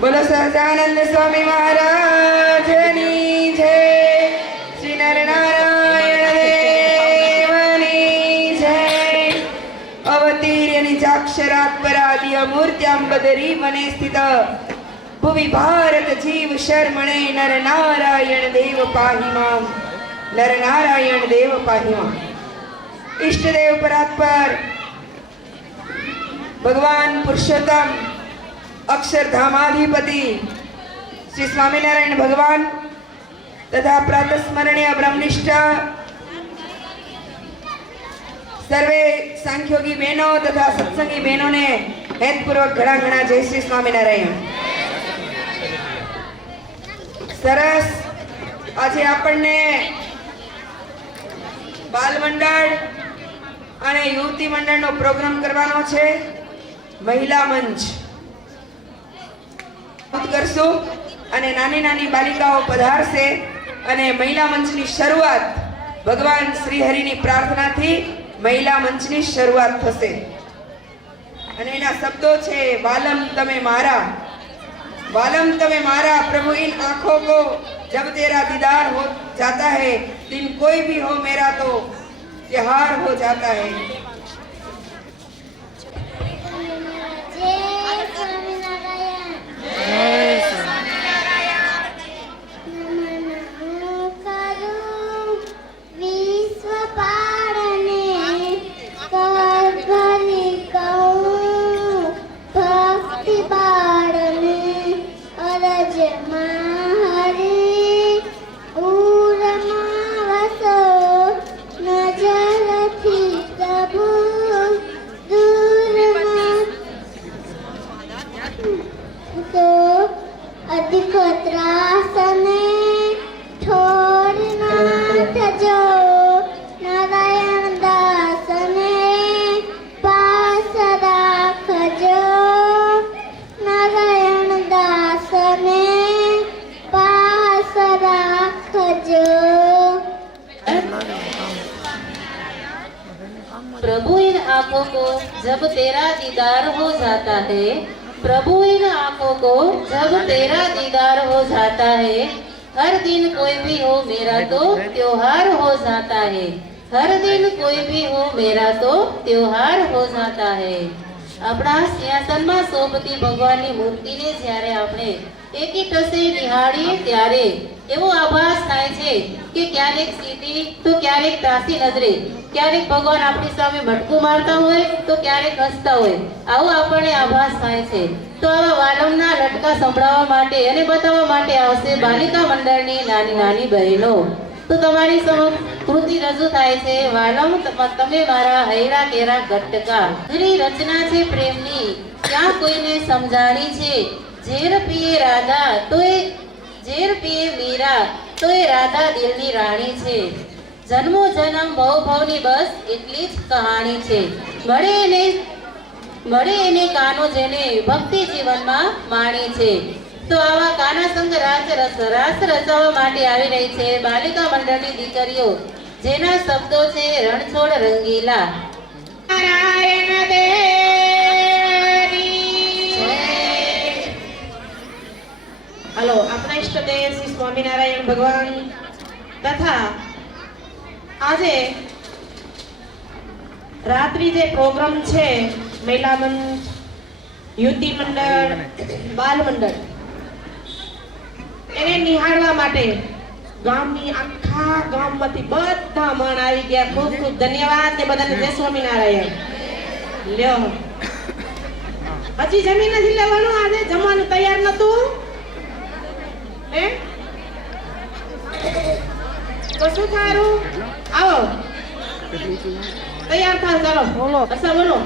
બોલો સહજાનંદ સ્વામી મહારાજની જય. શ્રી નરનારાયણ દેવની જય. અવતીર્ય નિજાક્ષરાત પરાદિ અમૂર્ત્યામ બદરી વને સ્થિત ભુવિ ભારત જીવ શર્મણે નરનારાયણ દેવ પાહિ મામ. નરનારાયણ દેવ પાહિ મામ. ઈષ્ટદેવ પરાત્પર ભગવાન પુરુષોત્તમ अक्षरधामाधिपति श्री स्वामीनारायण भगवान तथा प्रातस्मरणीय ब्रह्मनिष्ठ सर्वे सांख्योगी बहनों तथा सत्संगी बहनों ने हेतपूर्वक घड़ा घड़ा जय श्री स्वामीनारायण. सरस आज आपने बाल मंडल અને યુવતી મંડળનો પ્રોગ્રામ કરવાનો છે. મહિલા મંચ કરશું અને નાની નાની બાલિકાઓ પધારશે અને મહિલા મંચની શરૂઆત ભગવાન શ્રી હરિની પ્રાર્થનાથી મહિલા મંચની શરૂઆત થશે. અને એના શબ્દો છે વાલમ તમે મારા, वालम तमे मारा प्रभु इन आंखों को जब तेरा दीदार हो जाता है दिन कोई भी हो मेरा तो त्योहार हो जाता है. प्रभु इन आंखों को जब तेरा दीदार हो जाता है, प्रभु इन आंखों को जब तेरा दीदार हो जाता है, हर दिन कोई भी हो मेरा तो त्योहार हो जाता है, हर दिन कोई भी हो मेरा तो त्योहार हो जाता है. આપણા સિંહાસનમાં શોભતી ભગવાનની મૂર્તિને જ્યારે આપણે એકી ટસે નિહાળીએ ત્યારે એવો આભાસ થાય છે કે ક્યારેક સીધી તો ક્યારેક ત્રાસી નજરે, ક્યારેક ભગવાન આપણી સામે ભટકું મારતા હોય તો ક્યારેક હસતા હોય, આવો આપણને આભાસ થાય છે. તો આવા વાલમના લટકા સંભળાવવા માટે અને બતાવવા માટે આવશે બાલિકા મંડળની નાની નાની બહેનો. તો તમારી સમક્ષ કૃતિ રજૂ થાય છે વાલમ તમે મારા હૈરા કેરા ગટકા. ઘણી રચના છે પ્રેમની ક્યાં કોઈને સમજાણી છે, ઝેર પીએ રાધા તો એ ઝેર પીએ મીરા તો એ રાધા દિલની રાણી છે. જન્મો જન્મ ભવ ભવની બસ એટલી જ કહાણી છે. મળે એને કાનો જેને ભક્તિ જીવનમાં માણી છે. તો આવા કાના સંગ રાસ રચાવવા માટે આવી રહી છે બાલિકા મંડળની દીકરીઓ, જેના શબ્દો છે રણછોડ રંગીલા. નારાયણ દેવની જય. હાલો, આપણા ઈષ્ટદેવ શ્રી સ્વામિનારાયણ ભગવાન તથા આજે રાત્રિ જે પ્રોગ્રામ છે મહિલા મંચ, યુવતી મંડળ, બાલ મંડળ, એને નિહાળવા માટે ગામની આખા ગામમાંથી બધા મણ આવી ગયા. ખૂબ ખૂબ ધન્યવાદ ને બધાને જય સ્વામિનારાયણ. લ્યો, હજી જમીન નથી લેવાનું, આજે જમવાનું તૈયાર નતું હે તો શું થારું? આવો તૈયાર થાવ. ચાલો બોલો, અચ્છા બોલો.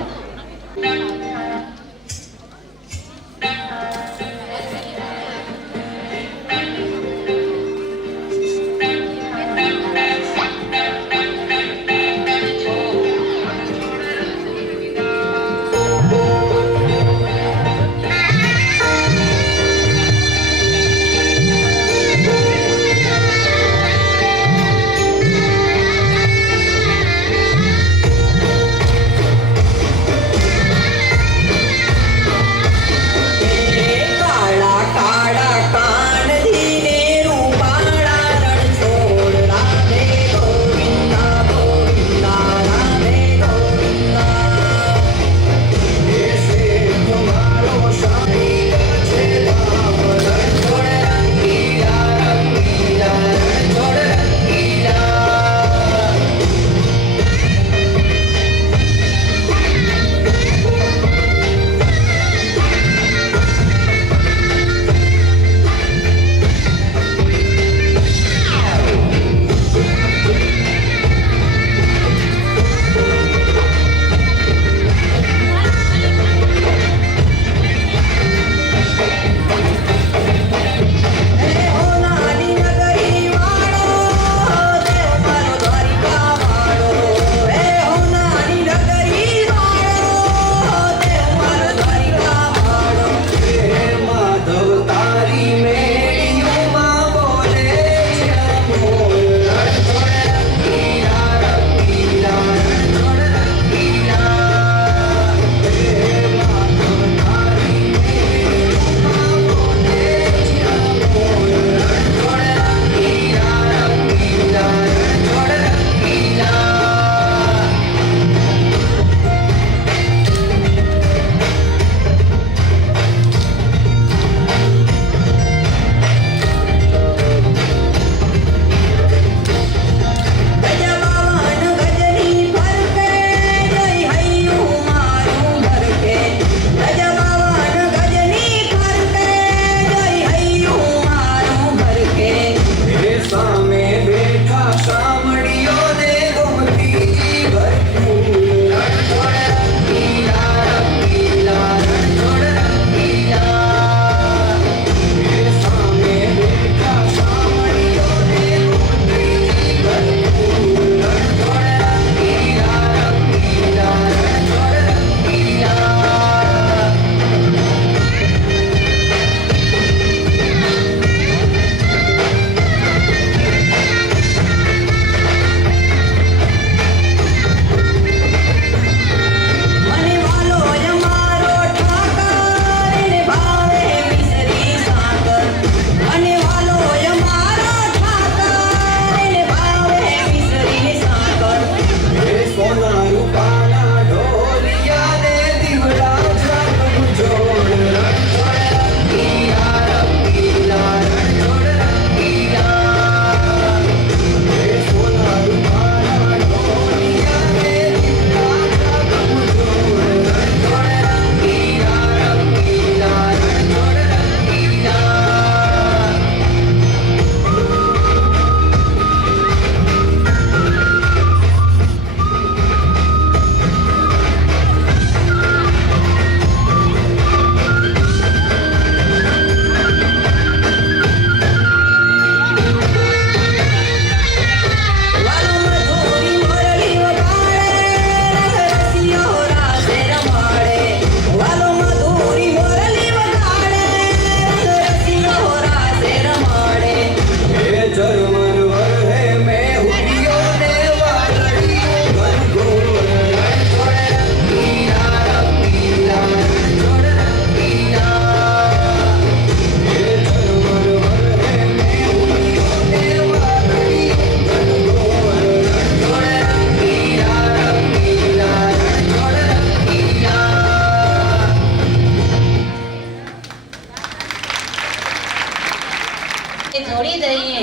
જોડી દઈએ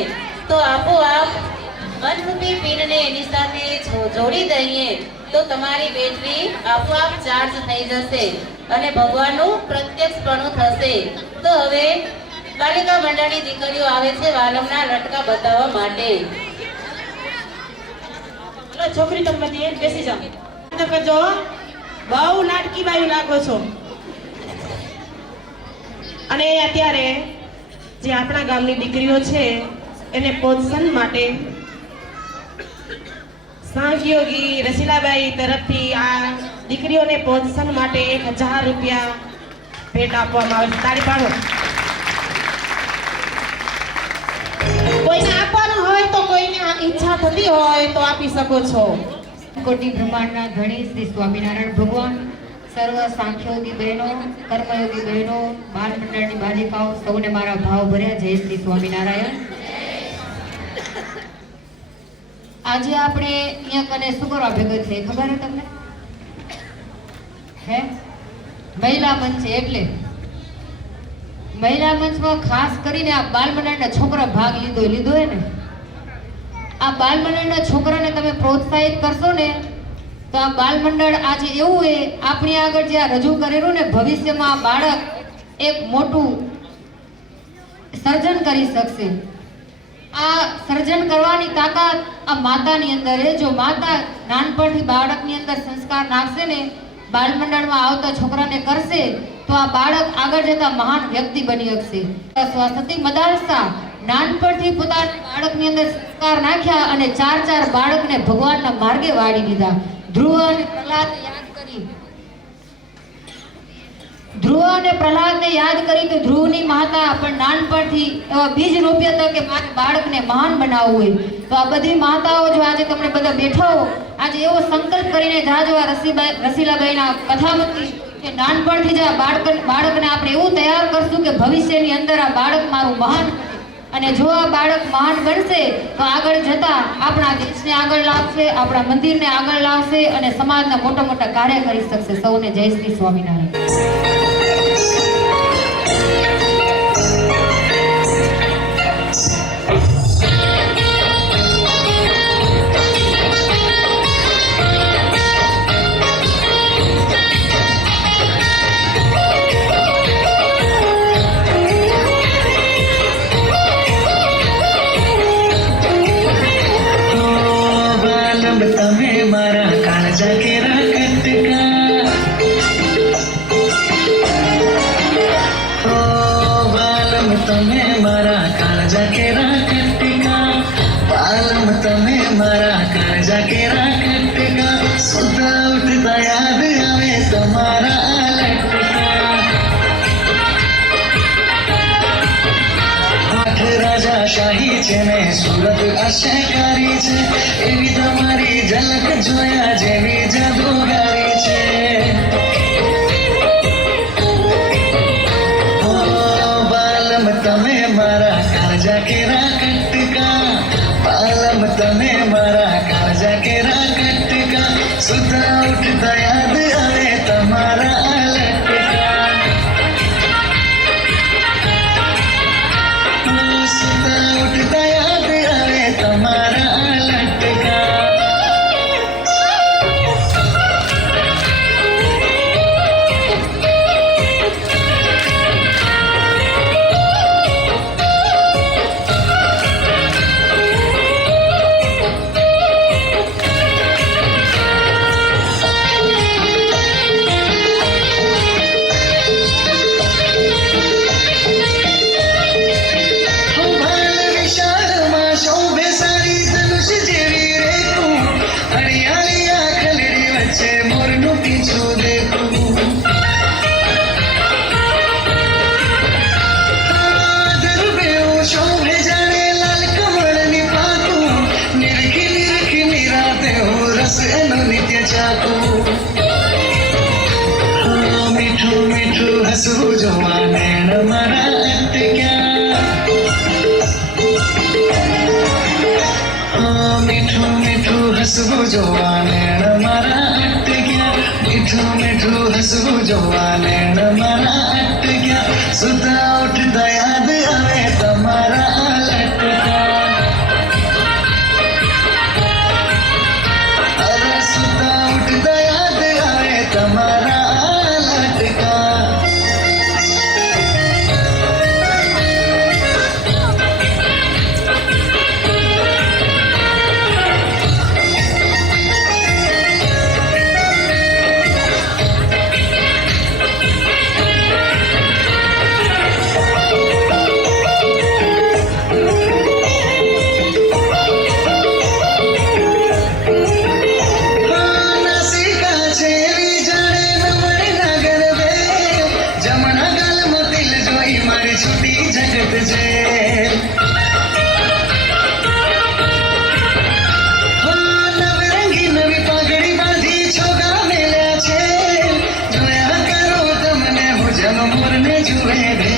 તો આપોઆપ અનરૂપી પિનને એની સાથે જોડી દઈએ તો તમારી બેટરી આપોઆપ ચાર્જ થઈ જશે અને ભગવાનનું પ્રત્યક્ષપણું થશે. તો હવે બાલિકા મંડળની દીકરીઓ આવે છે વાલમના લટકા બતાવવા માટે. ચલો છોકરી તમે બધી બેસી જાઓ. તો કરજો હો. બહુ નાટકી બાયું લાગો છો. અને અત્યારે જે આપણા ગામની દીકરીઓ છે એને પ્રોત્સાહન માટે સાંગયોગી રસીલાબાઈ તરફથી આ દીકરીઓને પ્રોત્સાહન માટે 1000 રૂપિયા ભેટ આપવામાં આવે છે. તાળી પાડો. કોઈને આપવાનું હોય તો કોઈને ઈચ્છા થતી હોય તો આપી શકો છો. કોટી બ્રહ્માંડના ધણી શ્રી સ્વામિનારાયણ ભગવાન, સર્વ સાંખ્યોગી બહેનો, કર્મયોગી બહેનો, બાળ મંડળની બાલિકાઓ સૌને મારા ભાવ ભર્યા જય શ્રી સ્વામિનારાયણ. આજે આપણે અહીંયા કને શું કરવા ભેગા છે ખબર હે તમને? હે મહિલા મંચ છે. એટલે મહિલા મંચમાં ખાસ કરીને આ બાલ મંડળના છોકરા ભાગ લીધો હે ને, આ બાલ મંડળના છોકરાને તમે પ્રોત્સાહિત કરશો ને તો આ બાલ મંડળ આજે એવું છે આપણી આગળ જે આ રજૂ કરેલું ને ભવિષ્યમાં આ બાળક એક મોટું સર્જન કરી શકશે. આ સર્જન કરવાની તાકાત આ માતાની અંદર છે. જો માતા નાનપણથી બાળકની અંદર સંસ્કાર નાખશે ને, બાલ મંડળમાં આવતા છોકરાને કરશે તો આ બાળક આગળ જતા મહાન વ્યક્તિ બની શકશે. સ્વસ્તિક મદાલસા નાનપણથી પોતાના બાળકની અંદર સંસ્કાર નાખ્યા અને 4 બાળકને ભગવાનના માર્ગે વાળી દીધા. ધ્રુવ અને પ્રહલાદને યાદ કરી તો ધ્રુવની માતા પણ નાનપણથી એવા બીજ રોપ્યા હતા કે મારે બાળકને મહાન બનાવવું હોય. તો આ બધી માતાઓ જો આજે તમને બધા બેઠો આજે એવો સંકલ્પ કરીને જાજો આ રસીલાબાઈના કથામાંથી કે નાનપણથી જ આ બાળકને આપણે એવું તૈયાર કરશું કે ભવિષ્યની અંદર આ બાળક મારું મહાન બને. અને જો આ બાળક મહાન બનશે તો આગળ જતા આપણા દેશને આગળ લાવશે, આપણા મંદિરને આગળ લાવશે અને સમાજના મોટા મોટા કાર્ય કરી શકશે. સૌને જય શ્રી સ્વામિનારાયણ. તમે મારા કાળજા કેરા કટકા, ઓ બાલમ તમે મારા કાળજા કેરા કટકા, બાલમ તમે મારા કાળજા કેરા કટકા, સુતા ઉઠતા યાદ આવે તમારા લટકા. રાજા શાહી છે ને સુરત આશાકારી છે, એવી તમારી ઝલક જોયા જેવી જાદુગારી છે. ઓ બાલમ તમે મારા કાળજા કેરા કટકા, બાલમ તમે મારા કાળજા કેરા કટકા, સુતા ઉઠતા યાદ આવે તમારા મીઠું મીઠું હસવું જોવા નૈણ મારા અટક્યા, મીઠું મીઠું હસવું જોવા નૈણ મારા અટક્યા, મીઠું મીઠું હસવું જોવા નૈણ મારા અટક્યા, સુતા ઉઠતા યાદ આવે તમારા જોઈ મારી છૂટી જગત છે નવરંગી નવી પાઘડી બાંધી છોગા મેલ્યા છે જોયા કરો તમને હું જમ મોરને જુએ રે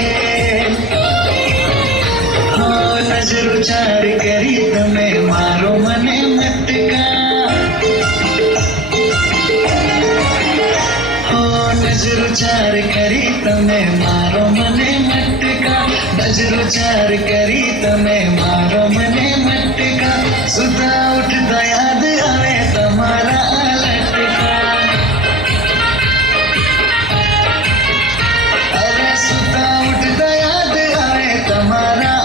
નજરો ચાર કરી તમે મારો મને મટકા નજરો ચાર કરી તમે મારો મને મટકા નજરો ચાર કરી તમે મારો મને મટકા સુતા ઉઠતા યાદ આવે તમારા લટકા અરે સુતા ઉઠતા યાદ આવે તમારા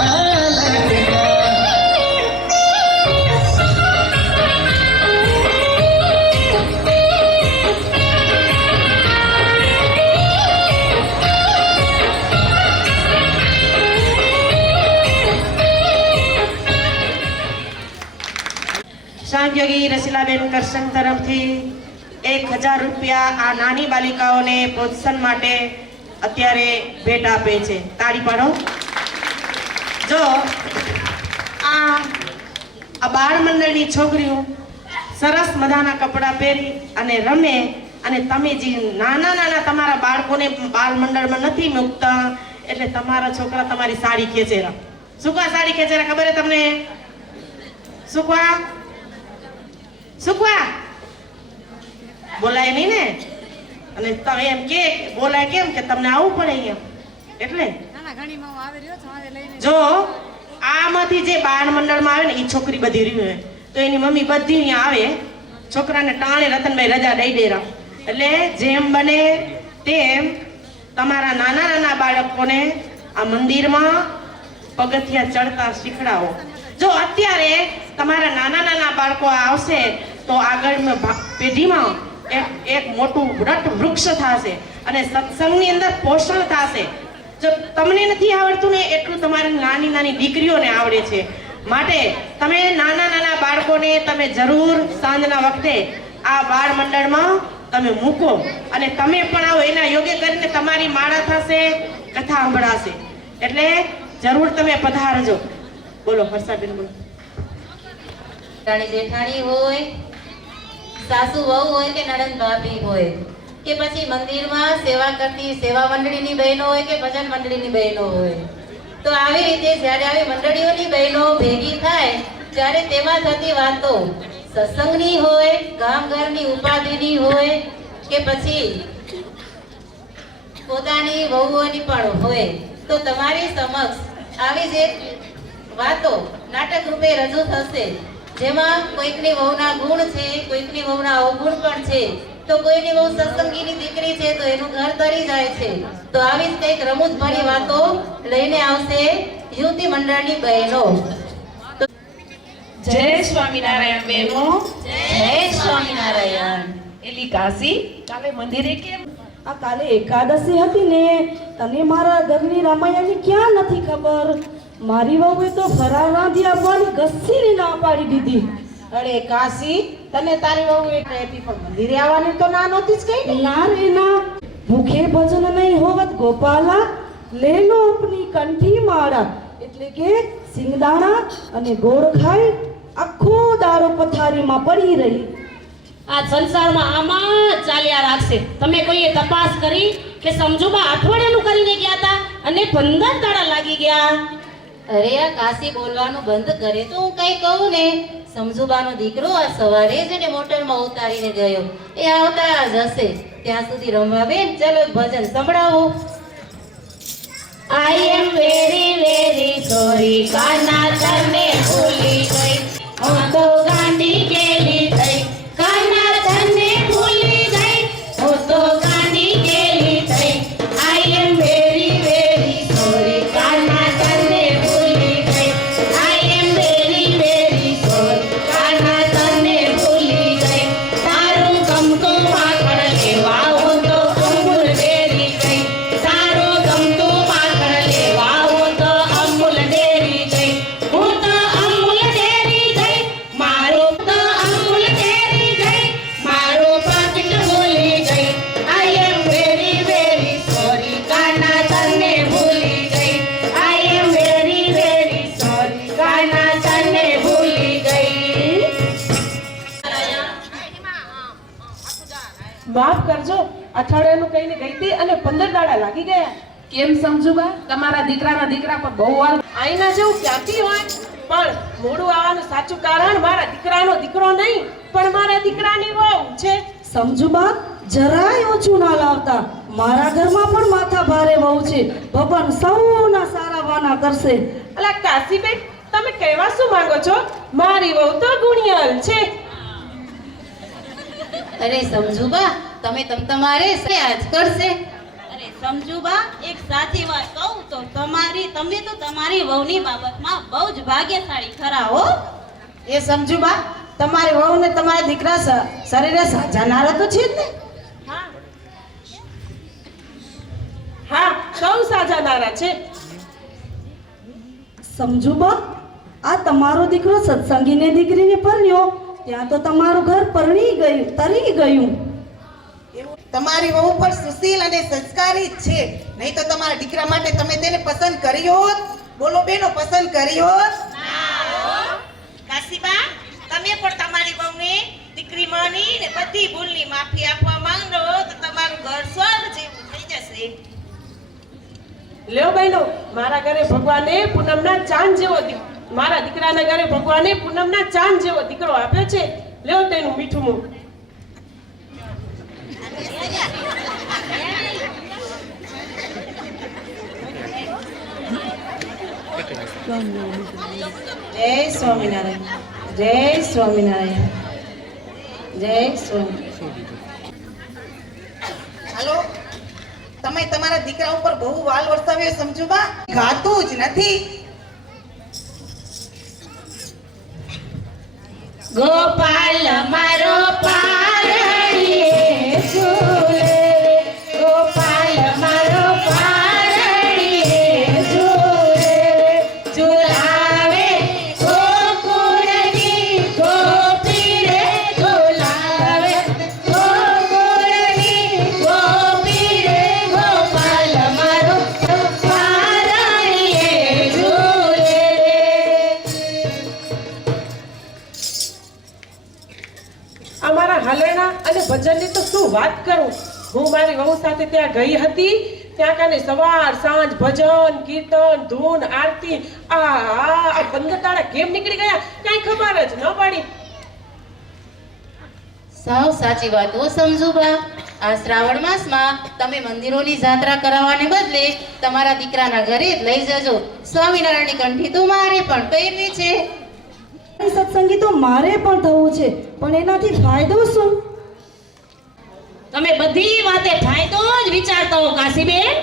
શાંતિયોગી રસીલાબેન કરશન તરફથી 1000 રૂપિયા આ નાની બાલિકાઓને પ્રોત્સાહન માટે અત્યારે ભેટ આપે છે. તાળી પાડો. જો આ બાળ મંડળની છોકરીઓ સરસ મજાના કપડાં પહેરી અને રમે અને તમે જે નાના તમારા બાળકોને બાળ મંડળમાં નથી મૂકતા એટલે તમારા છોકરા તમારી સાડી ખેંચેરા. શું કા સાડી ખેંચેરા ખબર હે તમને? સુકવા બોલાય નહીં ને અને તમે એમ કે બોલાય કેમ કે તમને આવવું પડે અહીંયા એટલે જો આમાંથી જે બાળ મંડળમાં આવે ને એ છોકરી બધી રહ્યું તો એની મમ્મી બધી અહીંયા આવે છોકરાને ટાણે રતનભાઈ રજા દઈ દેરા એટલે જેમ બને તેમ તમારા નાના બાળકોને આ મંદિરમાં પગથિયા ચડતા શીખડાવો. જો અત્યારે તમારા નાના બાળકો આવશે તો આગળ પેઢીમાં એક મોટું વ્રત વૃક્ષ થશે અને સત્સંગની અંદર પોષણ થશે. જો તમને નથી આવડતું ને એટલું તમારી નાની દીકરીઓને આવડે છે. માટે તમે નાના બાળકોને તમે જરૂર સાંજના વખતે આ બાળ મંડળમાં તમે મૂકો અને તમે પણ આવો એના યોગ્ય કરીને તમારી માળા થશે, કથા સંભળાશે એટલે જરૂર તમે પધારજો. બોલો હર્ષાબેન બોલો. રાણી જેઠાણી હોય, સાસુ વહુ હોય કે નણંદ ભાભી હોય કે પછી મંદિરમાં સેવા કરતી સેવા મંડળીની બહેનો હોય કે ભજન મંડળીની બહેનો હોય તો આવી રીતે જ્યારે આવી મંડળીઓની બહેનો ભેગી થાય ત્યારે તેમાં થતી વાતો સત્સંગની હોય, ગામ ઘરની ઉપાધિની હોય કે પછી પોતાની વહુઓની પણ હોય તો તમારી સમક્ષ આવી જે વાતો નાટક રૂપે રજૂ થશે જેમાં કોઈકની વહુના ગુણ છે, કોઈકની વહુના અવગુણ પણ છે તો કોઈની વહુ સત્સંગીની દીકરી છે તો એનું ઘર તરી જાય છે. તો આવી જ કંઈક રમૂજભરી વાતો લઈને આવશે યુવતી મંડળની બહેનો. જય સ્વામિનારાયણ બહેનો. જય સ્વામિનારાયણ. એલી કાશી કાલે મંદિરે કેમ? આ કાલે એકાદશી હતી ને તને મારા ઘરની રામાયણની ક્યાં નથી ખબર? મારી વહુએ તો ફરાળ રાંધી આપવાની ઘસીને ના પાડી દીધી. અરે કાશી તને તારી વહુ એટલે હતી પણ મંદિરે આવવાની તો ના નહોતી જ કઈ? ના રે ના, ભૂખે ભજન નહીં હોવત ગોપાલા, લે લો આપની કંઠી માળા. એટલે કે સિંગદાણા અને ગોળ ખાઈ આખો દારો પથારીમાં પડી રહી. આ સંસારમાં આમાં ચાલ્યા રાખશે. તમે કોઈએ તપાસ કરી કે સમજુમાં અઠવાડિયાનું કરીને ગયા હતા અને 15 દાડા લાગી ગયા? અરે આ કાશી બોલવાનું બંધ કરે તો હું કઈ કહું ને. સમજુબાનો દીકરો આ સવારે જ એને મોટરમાં ઉતારીને ગયો, એ આવતા જ હશે. ત્યાં સુધી રમવા બેન, ચલો ભજન સંભળાવો. I am very very sorry કાના તને ભૂલી ગઈ, હું તો ગાંડી ગેલી થઈ. કાના તને ભૂલી ગઈ, હું તો ગાંડી ગેલી થઈ. I am very very sorry કાના તને ભૂલી ગઈ. I am very very sorry કાના તને ભૂલી ગઈ. તારું ગમતું માખણ લેવા હું તો અમૂલ ડેરી ગઈ. તારું ગમતું માખણ લેવા હું તો અમૂલ ડેરી ગઈ. હું તો માફ કરજો, અઠવાડિયાનું કહીને ગઈ હતી અને 15 દાડા લાગી ગયા. કેમ સમજુબા? તમારા દીકરાના દીકરા પર બહુ વાર આઈના જેવું ક્યાંથી હોય? પણ મોડું આવવાનું સાચું કારણ મારા દીકરાનો દીકરો નહીં, પણ મારા દીકરાની વહુ છે. સમજુબા, જરાય ઓછું ના લાવતા. મારા ઘરમાં પણ માથા ભારે વહુ છે. ભગવાન સૌના સારા વાના કરશે. અલા કાશીબેન, તમે કહેવા શું માંગો છો? મારી વહુ તો ગુણિયલ છે. અરે સમજુબા, તમે તમારે આજ કરશે. અરે સમજુબા, એક સાચી વાત કહું તો તમે તો તમારી વહુની બાબતમાં બહુ જ ભાગ્યશાળી ખરા હો. એ સમજુબા, તમારી વહુ ને તમારા દીકરા શરીરે સાજાનારા તો છે જ ને? હા, સૌ સાજાનારા છે. સમજુબા, આ તમારો દીકરો સત્સંગીને દીકરીને પરણ્યો, ત્યાં તો તમારું ઘર પરણી ગયું, તરી ગયું. તમારી વહુ પર સુશીલ અને સંસ્કારી જ છે, નહીં તો તમારા દીકરા માટે તમે તેને પસંદ કરી હોત? બોલો બેનો, પસંદ કરી હોત? કાશીબા, તમે પણ તમારી વહુને દીકરી માની ને બધી ભૂલની માફી આપવા માંગો તો તમારું ઘર સ્વર્ગ જેવું થઈ જશે. લ્યો બહેનો, મારા ઘરે ભગવાને પૂનમના ચાંદ જેવો મારા દીકરાના ઘરે ભગવાને પૂનમના ચાંદ જેવો દીકરો આપ્યો છે. લ્યો તેનું મીઠું મોં. જય સ્વામિનારાયણ, જય સ્વામિનારાયણ, જય સ્વામિનારાયણ. હાલો, તમે તમારા દીકરા ઉપર બહુ વાલ વરસાવ્યો સમજુબા. ગાતું જ નથી. ગોપાલ મારો પારણીએ ઝૂલે, ગોપાલ મારો પારણીએ ઝૂલે, ઝુલાવે ગોકુળની ગોપી રે, ઝુલાવે ગોકુળની ગોપી રે, ગોપાલ મારો પારણીએ ઝૂલે. અમારા હાલેણા અને ભજનની તો શું વાત કરું. હું મારી વહુ સાથે ત્યાં ગઈ હતી, ત્યાં કાને સવાર સાંજ ભજન કીર્તન ધૂન આરતી. આ 15 દાડા કેમ નીકળી ગયા કઈ ખબર જ ન પડી. સાવ સાચી વાત હો સમજુબા. આ શ્રાવણ માસમાં તમે મંદિરોની જાત્રા કરાવવાને બદલે તમારા દીકરાના ઘરે જ લઈ જજો. સ્વામિનારાયણની કંઠી તો મારે પણ પહેરવી છે. સત્સંગી તો મારે પણ થવું છે, પણ એનાથી ફાયદો શું? તમે બધી વાતે ફાયદો જ વિચારતા હો કાશીબેન.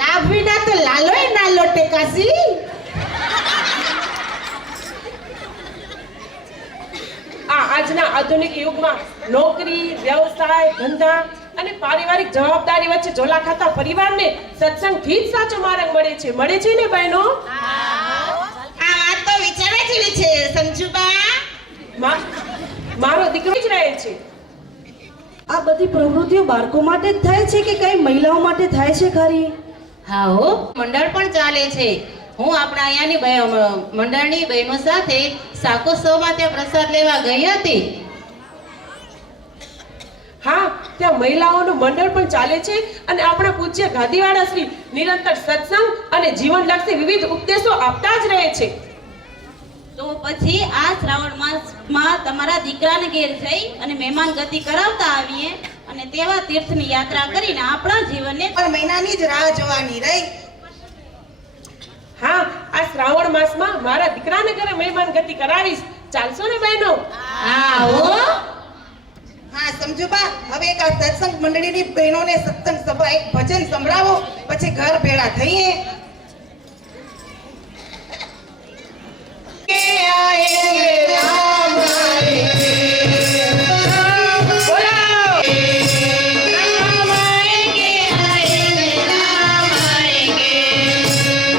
લાભ વિના તો લાલોય ના લોટે કાશી. આજના આધુનિક યુગમાં નોકરી, વ્યવસાય, ધંધા અને પારિવારિક જવાબદારી વચ્ચે ઝોલા ખાતા પરિવારને સત્સંગથી જ સાચો માર્ગ મળે છે ને બહેનો? આ વાત તો વિચારવા જેવી છે સમજુબા. મારો દીકરો જ રહે છે. આ બધી પ્રવૃત્તિઓ બાળકો માટે જ થાય છે કે કઈ મહિલાઓ માટે થાય છે ખરી? હા હો, મંડળ પણ ચાલે છે. હું આપણા અહીંયાની મંડળની બહેનો સાથે શાકોત્સવમાં ત્યાં પ્રસાદ લેવા ગઈ હતી. હા, ત્યાં મહિલાઓનું મંડળ પણ ચાલે છે અને આપણા પૂજ્ય ગાદીવાળા શ્રી નિરંતર સત્સંગ અને જીવનલક્ષી વિવિધ ઉપદેશો આપતા જ રહે છે. તો પછી આ શ્રાવણ માસમાં તમારા દીકરાને ઘેર જઈ અને મહેમાન ગતિ કરાવતા આવીએ અને તેવા તીર્થની યાત્રા કરીને આપણા જીવનને પણ મહિનાની જ રાહ જોવાની રહી. હા, આ શ્રાવણ માસમાં મારા દીકરાને ઘરે મહેમાન ગતિ કરાવીશ. ચાલશો ને બહેનો? હા હો. હા સમજુબા, હવે એક આ સત્સંગ મંડળીની બહેનોને સત્સંગ સભા એક ભજન સંભળાવો, પછી ઘર ભેળા થઈએ. કે આએંગે રામ આએંગે, બોલો राम आएंगे आएंगे राम आएंगे,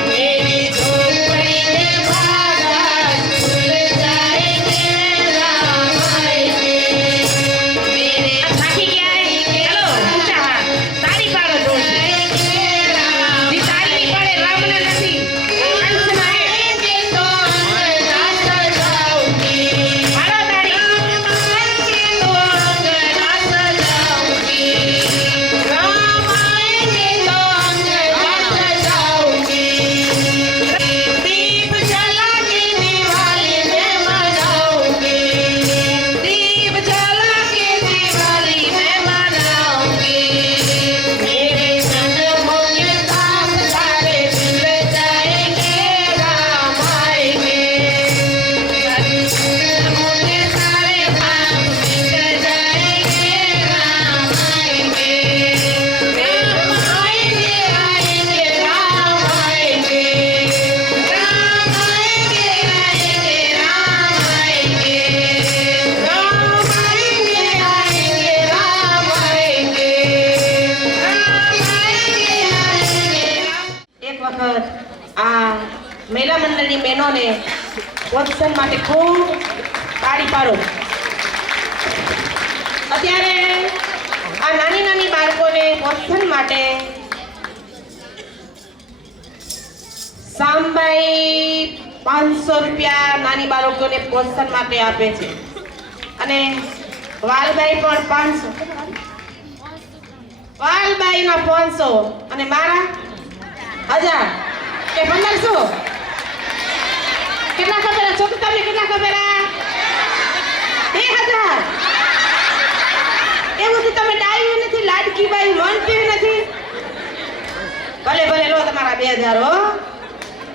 मेरी झोपड़ी में बादल खुल जाएंगे, राम आएंगे, मेरे थाकी गया है, चलो ऊंचा हाथ ताली पाड़ो जोर से, जी ताली पड़े राम ने नहीं, अंत में आएंगे तो अन्नदाता जाऊंगी, વખત આ મહિલા મંડળની બહેનોને પ્રોત્સાહન માટે ખૂબ તાળી પાડો. અત્યારે આ નાની નાની બાળકોને પ્રોત્સાહન માટે સામભાઈ 500 રૂપિયા નાની બાળકોને પ્રોત્સાહન માટે આપે છે અને વાલભાઈ પણ 500, વાલભાઈના 500 અને મારા 1000 કે 1500. કેટલા ખબર છોકરી તમને કેટલા ખબર 2000. એવું તો તમે ડાયું નથી, લાડકી બાઈ માનતી નથી. ભલે ભલે લો તમારા 2000 હો,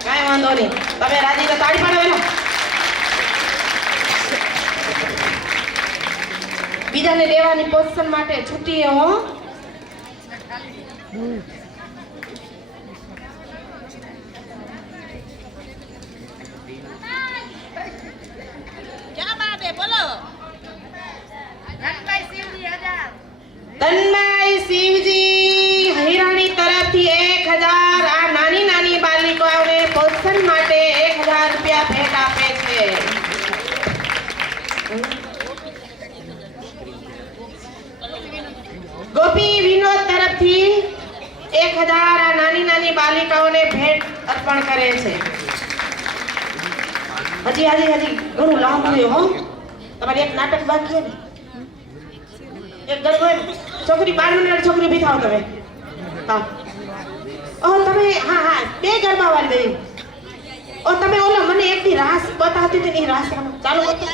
કાંઈ વાંધો નહીં. તમે રાજી તો તાળી પાડો એનો. બીજાને દેવાની પ્રોત્સાહન માટે છૂટીએ હો. ક્યાં બાબે બોલો તન્મય શિવજી હિરાણી તરફથી 1000 આ નાની નાની બાલિકાઓને પ્રોત્સાહન માટે 1000 રૂપિયા ભેટ આપે છે. ગોપી વિનોદ તરફથી 1000 આ નાની નાની બાલિકાઓને ભેટ અર્પણ કરે છે. હજી ઘણું લાંબુ છે હો. તમારે એક નાટક બાકી છે ને, એક ગરબો છોકરી 12 મિનિટ છોકરી બી થાવ તમે. હા તમે હા 2 ગરબા વાળી દઈ. તમે ઓલો મને એક દી રાસ બતાવતી હતી ને, એ રાસ ચાલુ કરતો.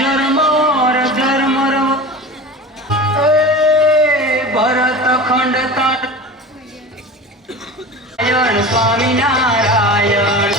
જરમોર જરમર ભરત ખંડ તાણ સ્વામિનારાયણ.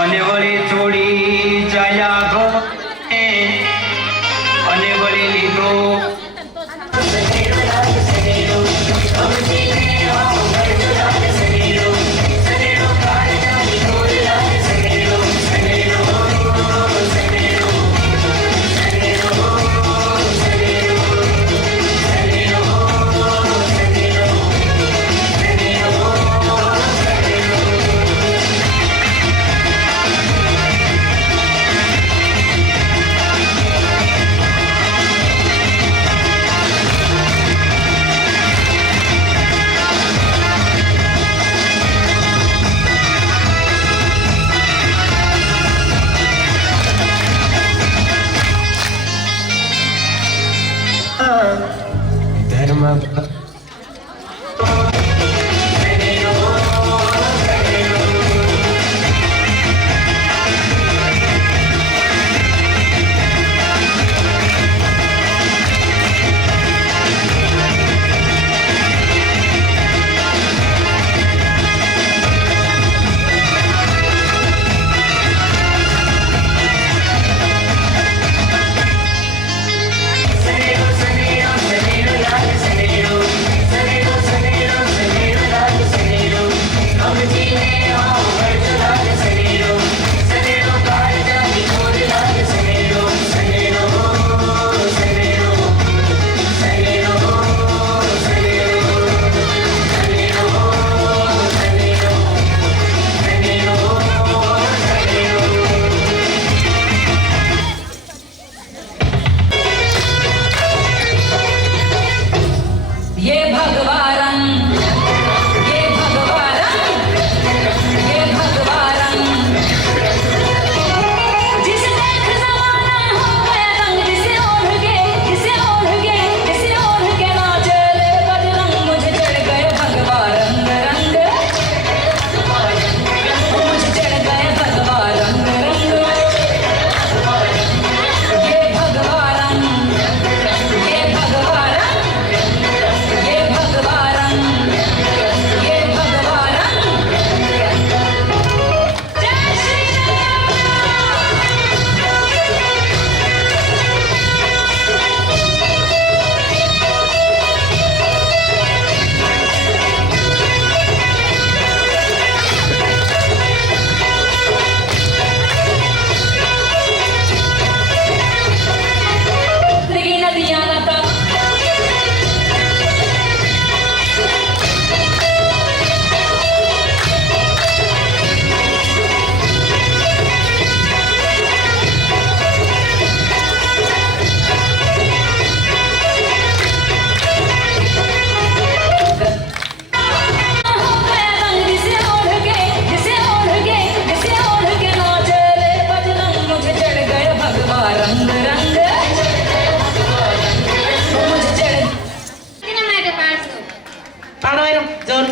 અને વળી છોડી જયા ગો અને વળી લીધો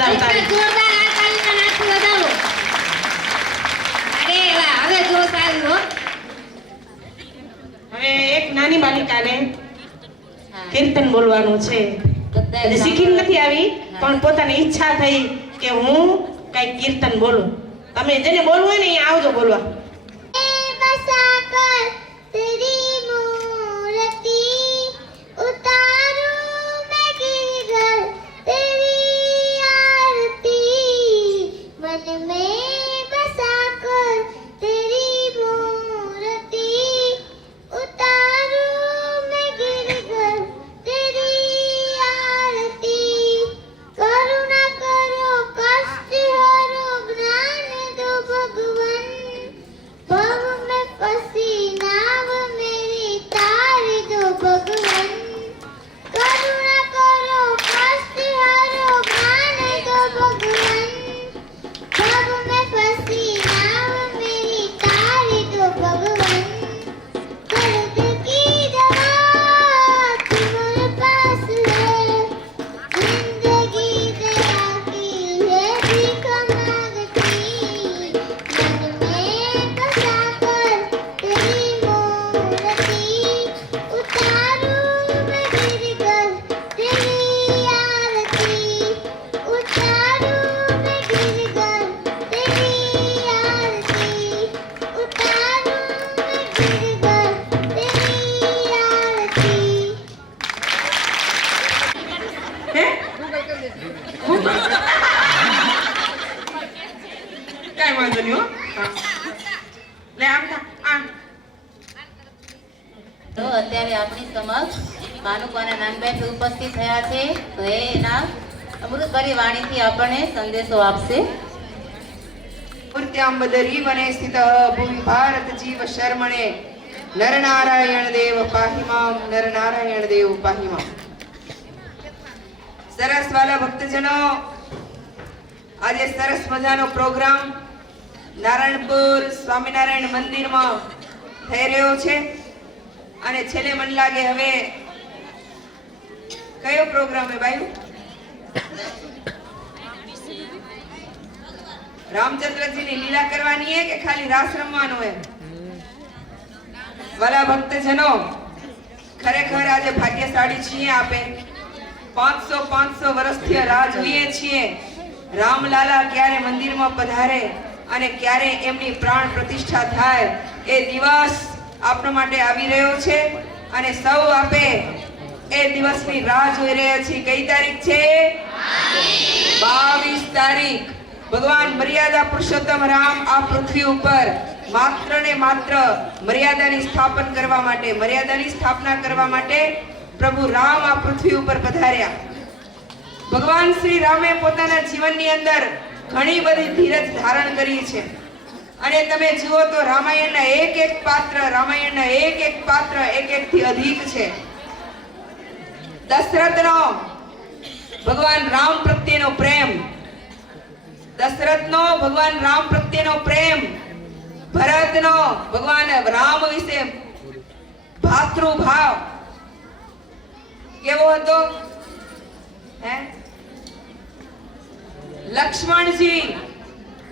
વધાવો તાળી. જોરદાર આ તાળીના નાદથી વધાવો. અરે વાહ, હવે જોશ આવ્યું હો. હવે એક નાની બાલિકાને કીર્તન બોલવાનું છે. હજી શીખી નથી આવી પણ પોતાની ઈચ્છા થઈ કે હું કઈ કીર્તન બોલું. તમે જેને બોલવું હોય ને અહીંયા આવજો બોલવા. तेरी मूर्ति उतारूं मैं गिरकर तेरी आरती मन में बसाकर तेरी मूर्ति उतारूं मैं गिरकर तेरी आरती करुणा करो कष्ट हरो ज्ञान दो भगवान भव में फंसी नाव मेरी तार दो भगवान करुणा करो कष्ट हरो ज्ञान दो भगवान भव में फंसी नाव मेरी तार दो भगवान दर्द की दवा तुम्हारे पास है जिंदगी दया की है भीख मांगती मन में बसाकर तेरी मूर्ति उतारूं मैं गिरकर तेरी आरती उतारूं मैं गिरकर तेरी आरती उतारूं मैं गिरकर तेरी आरती હે? કાંઈ વાંધો નહીં હો. હા. લે આમ થા, આમ. તો અત્યારે આપણી સમક્ષ માનુક અને નાનબેન ઉપસ્થિત થયા છે. તો એના અમૃતભરી વાણીથી આપણને સંદેશો આપશે. મૂર્ત્યાંબદરી વને સ્થિત ભૂમિ ભારત જીવ શર્મણે નરનારાયણ દેવ પાહિમામ નરનારાયણ દેવ પાહિમામ. સરસ વાલા ભક્તજનો, આજે સરસ મજાનો પ્રોગ્રામ નારાયણપુર સ્વામિનારાયણ મંદિરમાં થઈ રહ્યો છે અને છેલ્લે મને લાગે હવે કયો પ્રોગ્રામ હે ભાઈ? રામચંદ્રજીની લીલા કરવાની હે કે ખાલી રાસ રમવાનો હે? વાલા ભક્તજનો, ખરેખર આજે ભાગ્યશાળી છીએ આપે. 500 વર્ષથી રાહ જોઈએ છીએ રામલાલા ક્યારે મંદિરમાં પધારે અને ક્યારે એમની પ્રાણ પ્રતિષ્ઠા થાય. એ દિવસ આપણા માટે આવી રહ્યો છે અને સૌ આપે એ દિવસની રાહ જોઈ રહ્યા છીએ. કઈ તારીખ છે? 22 તારીખ. ભગવાન મર્યાદા પુરુષોત્તમ રામ આ પૃથ્વી ઉપર માત્ર ને માત્ર મર્યાદાની સ્થાપના કરવા માટે પ્રભુ રામ આ પૃથ્વી ઉપર પધાર્યા. ભગવાન શ્રી રામે પોતાના જીવનની અંદર ઘણી બધી ધીરજ ધારણ કરી છે અને તમે જુઓ તો રામાયણના એક એક પાત્ર એક થી અધિક છે. દશરથનો ભગવાન રામ પ્રત્યેનો પ્રેમ, ભરતનો ભગવાન રામ વિશે ભાતૃભાવ કેવો હતો? હે?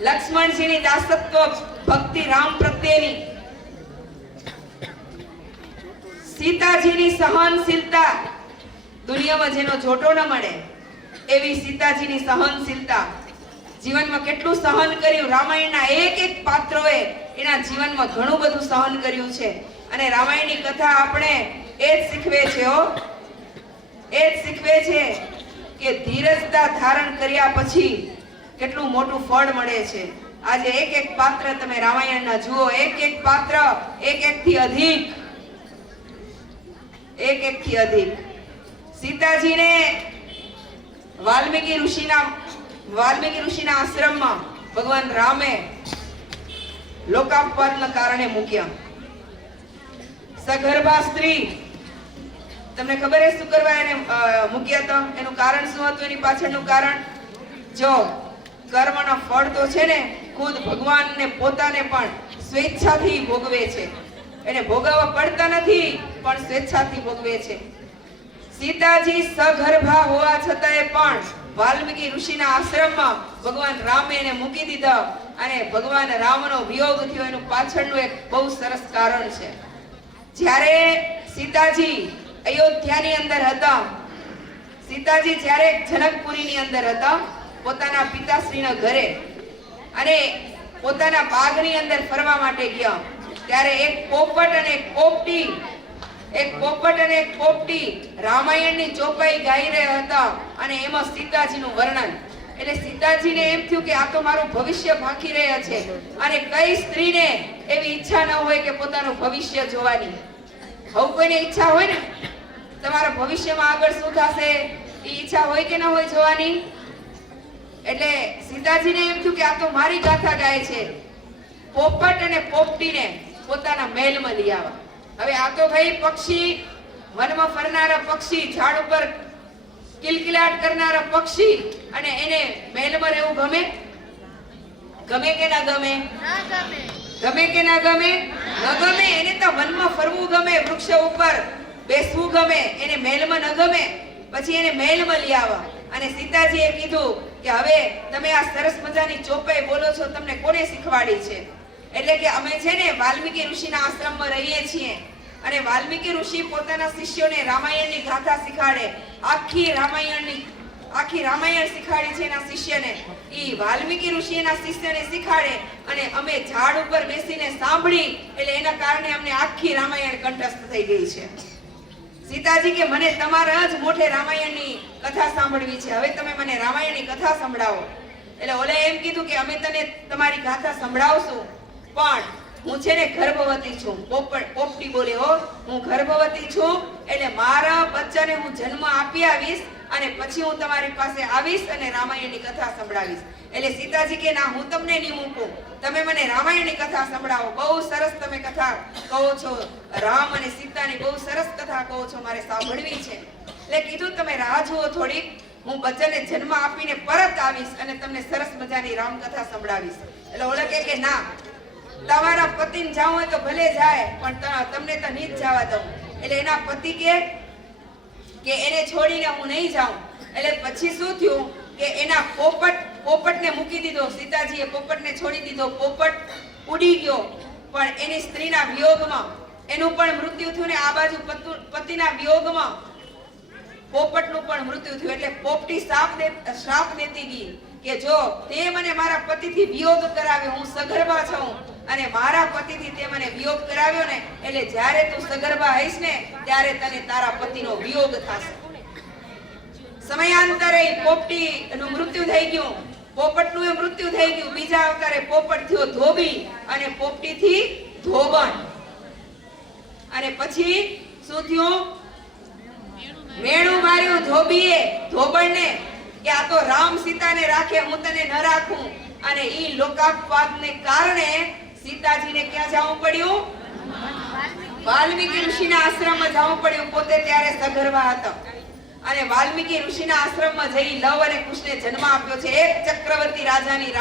લક્ષ્મણજીની દાસત્વ ભક્તિ રામ પ્રત્યેની, સીતાજીની સહનશીલતા, દુનિયામાં જેનો જોટો ન મળે એવી સીતાજીની સહનશીલતા. જીવનમાં કેટલું સહન કર્યું રામાયણના એક પાત્રોએ એના જીવનમાં ઘણું બધું સહન કર્યું છે અને રામાયણની કથા આપણે એ જ શીખવે છે કે ધીરજતા ધારણ કર્યા પછી કેટલું મોટું ફળ મળે છે. આજે એક પાત્ર તમે રામાયણના જુઓ, એક પાત્ર એક થી અધિક. સીતાજીને વાલ્મીકી ઋષિના આશ્રમમાં ભગવાન રામે લોકાપવાદના કારણે મૂક્યા. સગર્ભા સ્ત્રી, તમને ખબર હે શું કરવા એને મૂક્યા હતા? એનું કારણ શું હતું? એની પાછળનું કારણ જો કર્મનો ફળ તો છે ને ખુદ ભગવાનને પોતાને પણ સ્વેચ્છાથી ભોગવે છે. એને ભોગવવા પડતા નથી પણ સ્વેચ્છાથી ભોગવે છે. સીતાજી સગર્ભા હોવા છતાંય પણ વાલ્મીકી ઋષિના આશ્રમમાં ભગવાન રામે એને મૂકી દીધા અને ભગવાન રામનો વિયોગ થયો એનું પાછળનું એક બહુ સરસ કારણ છે. જ્યારે સીતાજી અયોધ્યાની અંદર હતા, સીતાજી જ્યારે જનકપુરીની અંદર હતા પોતાના પિતાશ્રીના ઘરે અને પોતાના બાગની અંદર ફરવા માટે ગયા, ત્યારે એક પોપટ અને એક પોપટી રામાયણની ચોપાઈ ગાઈ રહ્યા હતા અને એમાં સીતાજીનું વર્ણન. એટલે સીતાજીને એમ થયું કે આ તો મારું ભવિષ્ય ભાંકી રહ્યા છે. અને કઈ સ્ત્રીને એવી ઈચ્છા ન હોય કે પોતાનું ભવિષ્ય જોવાની? હવે કોઈને ઈચ્છા હોય ને તમારા ભવિષ્યમાં આગળ શું થશે એ ઈચ્છા હોય કે ન હોય જોવાની? એટલે સીતાજીને એમ થયું કે આ તો મારી ગાથા ગાય છે. પોપટ અને પોપટીને પોતાના મહેલમાં લઈ આવ્યા. હવે આ તો ભાઈ પક્ષી, વનમાં ફરનારા પક્ષી, ઝાડ ઉપર કિલકિલાટ કરનારા પક્ષી, અને એને મહેલમાં રહેવું ગમે? ગમે કે ના ગમે? ગમે કે ના ગમે? ન ગમે. એને તો વનમાં ફરવું ગમે, વૃક્ષ ઉપર બેસવું ગમે, એને મહેલમાં ન ગમે. પછી એને મહેલમાં લઈ આવ્યા અને સીતાજીએ કીધું કે હવે તમે આ સરસ મજાની ચોપાઈ બોલો છો, તમને કોને શીખવાડી છે? એટલે કે અમે છે ને વાલ્મીકી ઋષિના આશ્રમમાં રહીએ છીએ અને વાલ્મીકી ઋષિ પોતાના શિષ્યોને રામાયણની ગાથા શીખાડે. આખી રામાયણ શીખાડી છે એના શિષ્યને. ઈ વાલ્મીકી ઋષિ એના શિષ્યને શીખાડે અને અમે ઝાડ ઉપર બેસીને સાંભળી, એટલે એના કારણે અમને આખી રામાયણ કંઠસ્થ થઈ ગઈ છે. સીતાજી કે મને તમારા જ મોઢે રામાયણની કથા સાંભળવી છે, હવે તમે મને રામાયણની કથા સંભળાવો. એટલે ઓલે એમ કીધું કે અમે તને તમારી ગાથા સંભળાવશું, પણ હું છે ને ગર્ભવતી છું. પોપટી બોલે, હો હું ગર્ભવતી છું, એટલે મારા બચ્ચાને હું જન્મ આપી આવીશ અને પછી હું તમારી પાસે આવીશ અને રામાયણની કથા સંભળાવીશ. એટલે સીતાજી કે ના, હું તમને નહીં મૂકું, તમે મને રામાયણની કથા સંભળાવો. બહુ સરસ તમે કથા કહો છો, રામ અને સીતાની બહુ સરસ કથા કહો છો, મારે સાંભળવી છે. એટલે કીધું તમે રાહ જુઓ થોડીક, હું બચ્ચાને જન્મ આપીને પરત આવીશ અને તમને સરસ મજાની રામ કથા સંભળાવીશ. એટલે ઓલા કે ના, તમારા પતિને જાવું હોય તો ભલે જાય, પણ તમને તો નહીં જ જવા દઉં. એટલે એના પતિ કે એને છોડીને હું નહીં જાઉં. એટલે પછી શું થયું કે એના પોપટને મૂકી દીધો. સીતાજીએ પોપટને છોડી દીધો. પોપટ ઉડી ગયો, પણ એની સ્ત્રીના વિયોગમાં એનું પણ મૃત્યુ થયું ને આ બાજુ પતિના વિયોગમાં પોપટનું પણ મૃત્યુ થયું. એટલે પોપટી શ્રાપ દેતી ગઈ કે જો તે મને મારા પતિથી વિયોગ કરાવ્યો, હું સગર્ભા છું અને મારા પતિથી તે મને વિયોગ કરાવ્યો ને, એટલે જ્યારે તું સગર્ભા હઈશ ને ત્યારે તને તારા પતિનો વિયોગ થશે. સમયાંતરે પોપટીનું મૃત્યુ થઈ ગયું, પોપટનું મૃત્યુ થઈ ગયું. બીજા અવતારે પોપટ થયો ધોબી અને પોપટીથી ધોબણ. અને પછી શું થયું? મેણું માર્યું ધોબીએ ધોબણને કે આ તો રામ સીતાને રાખે, હું તને ન રાખું. અને ઈ લોકાપવાદને કારણે સીતાજીને ક્યાં જવું પડ્યું? વાલ્મીકી ઋષિના આશ્રમમાં જવું પડ્યું. પોતે ત્યારે સગર્ભા હતા અને વાલ્મીકી ઋષિના આશ્રમમાં જઈ લવ અને કુશને જન્મ આપ્યો છે. એક ચક્રવર્તી રાજાની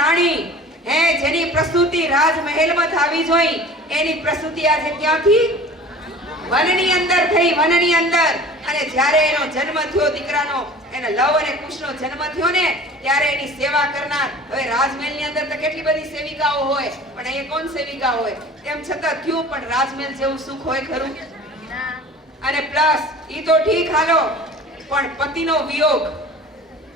રાણી હે, જેની પ્રસૂતિ રાજમહેલમાં થવી જોઈ, એની પ્રસૂતિ આજે ક્યાંથી? વનની અંદર થઈ, વનની અંદર. અને જ્યારે એનો જન્મ થયો દીકરાનો, એને લવ અને કુશનો જન્મ થયો ને, ત્યારે એની સેવા કરનાર, હવે રાજમહેલની અંદર તો કેટલી બધી સેવિકાઓ હોય, પણ અહીંયા કોણ સેવિકા હોય? તેમ છતાં થયું, પણ રાજમહેલ જેવું સુખ હોય ખરું? અને પ્લસ ઈ તો ઠીક હાલો, પણ પતિનો વિયોગ,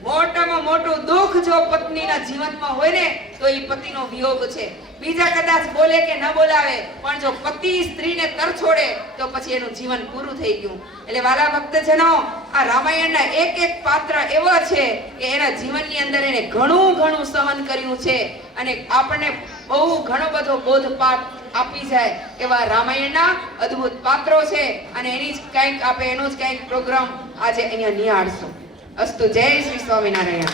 મોટામાં મોટું દુઃખ જો પત્નીના જીવનમાં હોય ને તો ઈ પતિનો વિયોગ છે. બીજા કદાચ બોલે કે ન બોલાવે, પણ જો પતિ સ્ત્રીને તરછોડે તો પછી એનું જીવન પૂરું થઈ ગયું. એટલે વાલા ભક્તજનો, આ રામાયણના એક એક પાત્ર એવો છે કે એના જીવનની અંદર એને ઘણું સહન કર્યું છે અને આપણને બહુ ઘણો બધો બોધપાઠ આપી જાય એવા રામાયણના અદ્ભુત પાત્રો છે. અને એની જ કંઈક આપણે એનો જ કંઈક પ્રોગ્રામ આજે અહીંયા નિહાળશું. અસ્તુ. જય શ્રી સ્વામિનારાયણ.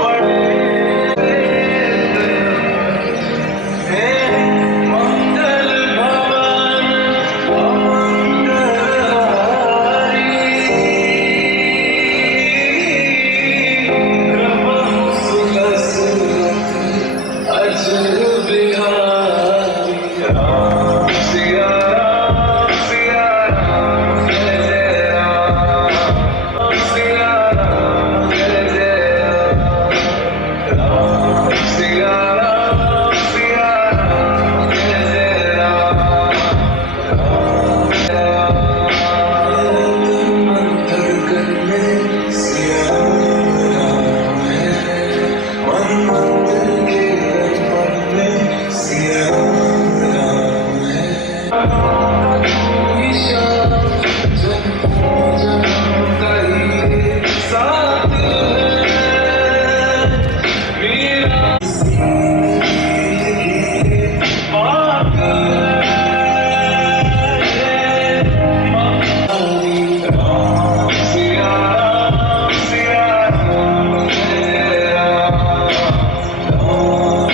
પડે अटल बिहारी राम सिया राम सिया राम जय जय राम सिया राम जय जय राम सिया राम सिया राम जय जय राम मंत्र करने सिया राम है मन मंदिर के गणपत में सिया राम है ईशा जन जन कही साथ है मेरा पाक राम सिया राम सिया राम जय राम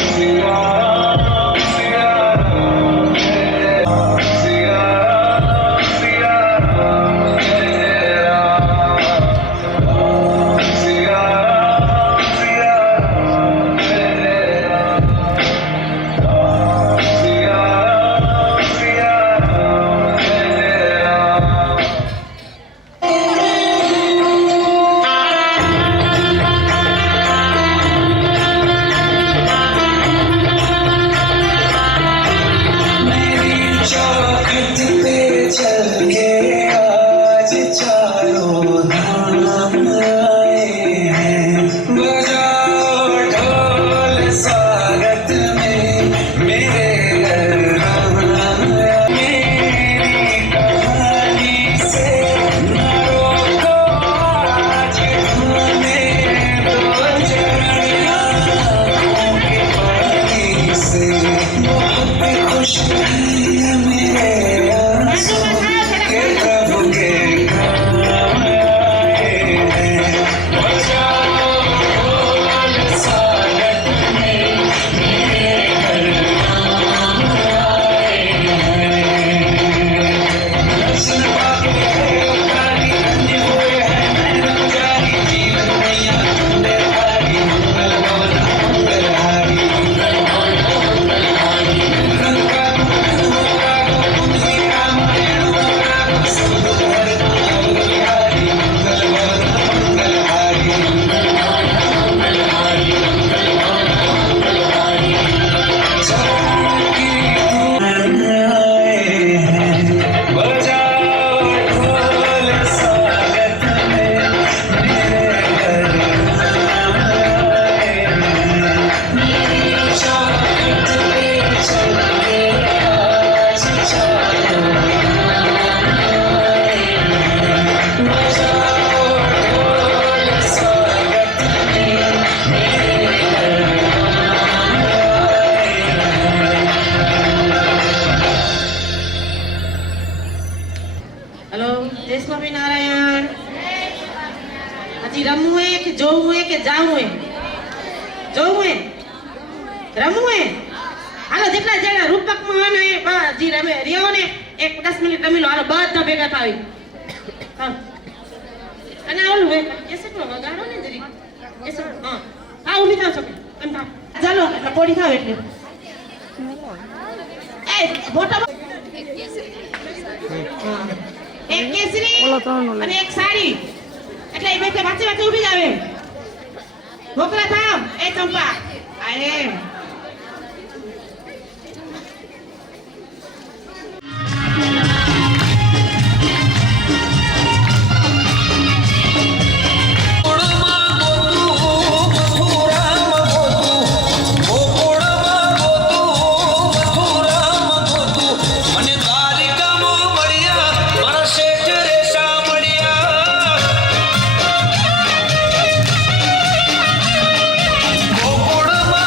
सिया राम सिया राम जय राम सिया राम सिया राम जय राम सिया राम सिया राम जय राम सिया राम सिया राम जय राम मेरी चौखट पे चल के आज चारों धाम आए हैं बजाओ ढोल स्वागत में मेरे घर राम आए। मेरी कहानी से न रोको आज हमें दो चरणों के पानी से बहुत खुश है मेरे आंसू के प्रभु के काम आए हैं बजाओ ढोल स्वागत में मेरे घर राम आए हैं दर्शन पाके कारी धन्य हुए हैं नैनम जारी जीवन मैया तुमने हारी मंगल भवन मंगल हारी मंगल भवन मंगल हारी रंग का कुंजी रामायण राम सब हर हारी मंगल भवन मंगल हारी मंगल भवन मंगल हारी मंगल भवन मंगल हारी चरण की धूल आए हैं बजाओ ढोल स्वागत में मेरे घर राम आए हैं मेरी चौखट पे चल के आज चारों धाम आए हैं बजाओ ढोल स्वागत में मेरे घर राम हेलो जय स्वामीनारायण हजी रमવું હે કે જોવું હે કે જાવું હે જોવું હે રમવું હે હાલો જેટલા જણા રૂપકમાં હોય ને એ જી રમે રહ્યો ને એક 10 મિનિટ રમી લો હાલો બધા ભેગા થાવી હા અને ઓલું હે કેસેટમાં વગાડો ને જરી કેસેટ હા આ ઊભી થાવ છો એમ થાવ ચાલો એટલે પોડી થાવ એટલે એ મોટા એક કેસરી અને એક સાડી એટલે એ બેઠે વાંચી વાંચી ઊભી જ આવે મોકલા થાવ એ ચંપા આ એમ ગોકુળમાં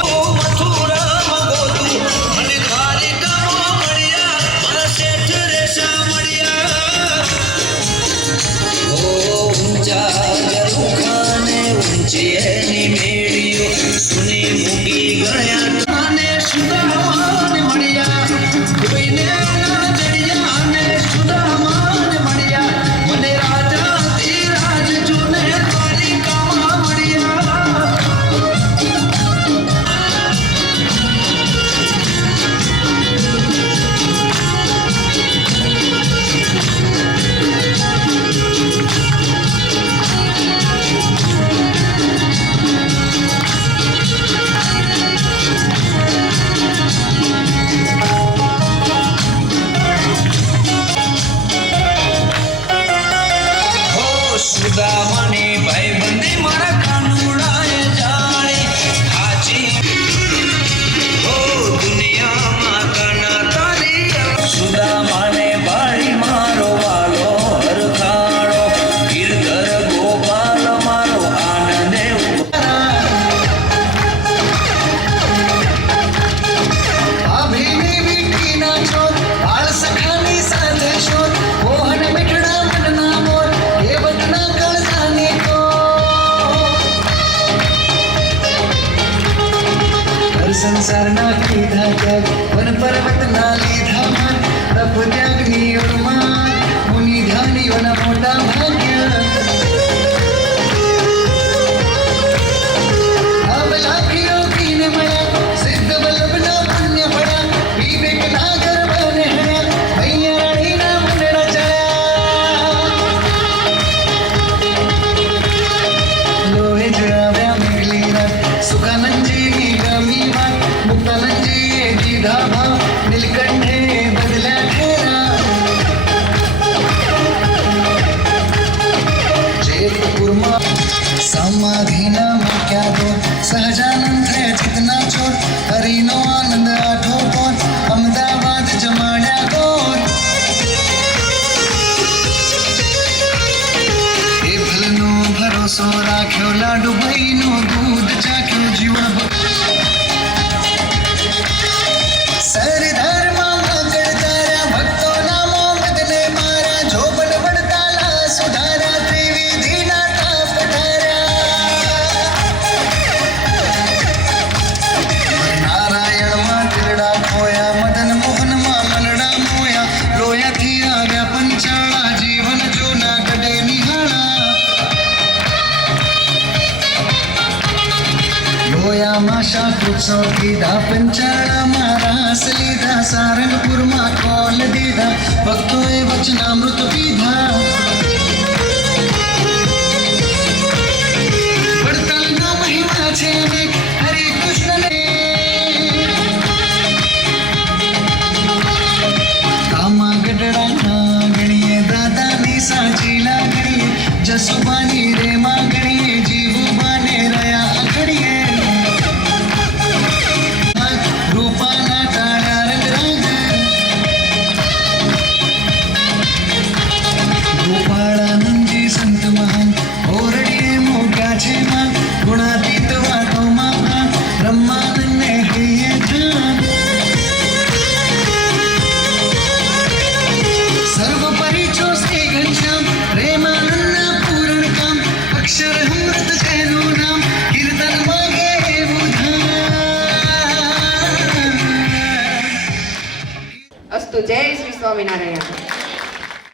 સંસારના કીધા ત્યાગ વન પર્વત ના લીધા માન તપ ત્યાગની ઉર્માન મુનિ ધ્યાનીઓના મોટા ભાગ્ય समाधिना में क्या दो सहजानंद है जितना चोर हरिनो आनंद आठो कोर अहमदाबाद जमाड्या गोर ए भलनो भरोસો રાખ્યો લાડુ ભાઈનો દૂધ ચાખ્યો જીવન સરદારમાં મગર તારા ભક્તોના મોહમ્મદને મારા જો બડબડતાલા સુધારા ત્રિવિધિના તાપ નારાયણમાં તીરડા ખોયા મદન મોહનમાં મનડા મોયા લોયાથી આવ્યા પંચાળા જીવન જોના ગડે નિહાળા લોયામાં શાકુત્સવ કીધા પંચાળામાં રાસ લીધા સારંગપુરમાં કોલ દીધા ભક્તોએ વચનામૃત પીધા વડતાલનો મહિમા છે અનેક હરે કૃષ્ણને કામા ગઢડાના ગણીએ દાદાની સાચીલા ગણીએ જસુબાની રેમાં ગણીએ જીવુબાને રહ્યા ઘડીએ રૂપાના ટાળા રંગરાગ ગોપાળાનંદજી સંત મહાન ઓરડીએ મોગ્યા છે માં ગુણાતીત વાટોમાં પ્રાણ બ્રહ્માનંદને હૈયે ધ્યાન સર્વપરી જો શ્રી ઘનશ્યામ પ્રેમાનંદના પૂરણ કામ અક્ષર અમૃત જેનું નામ કીર્તન માગે એવું ધામ અસ્તુ જય શ્રી સ્વામિનારાયણ.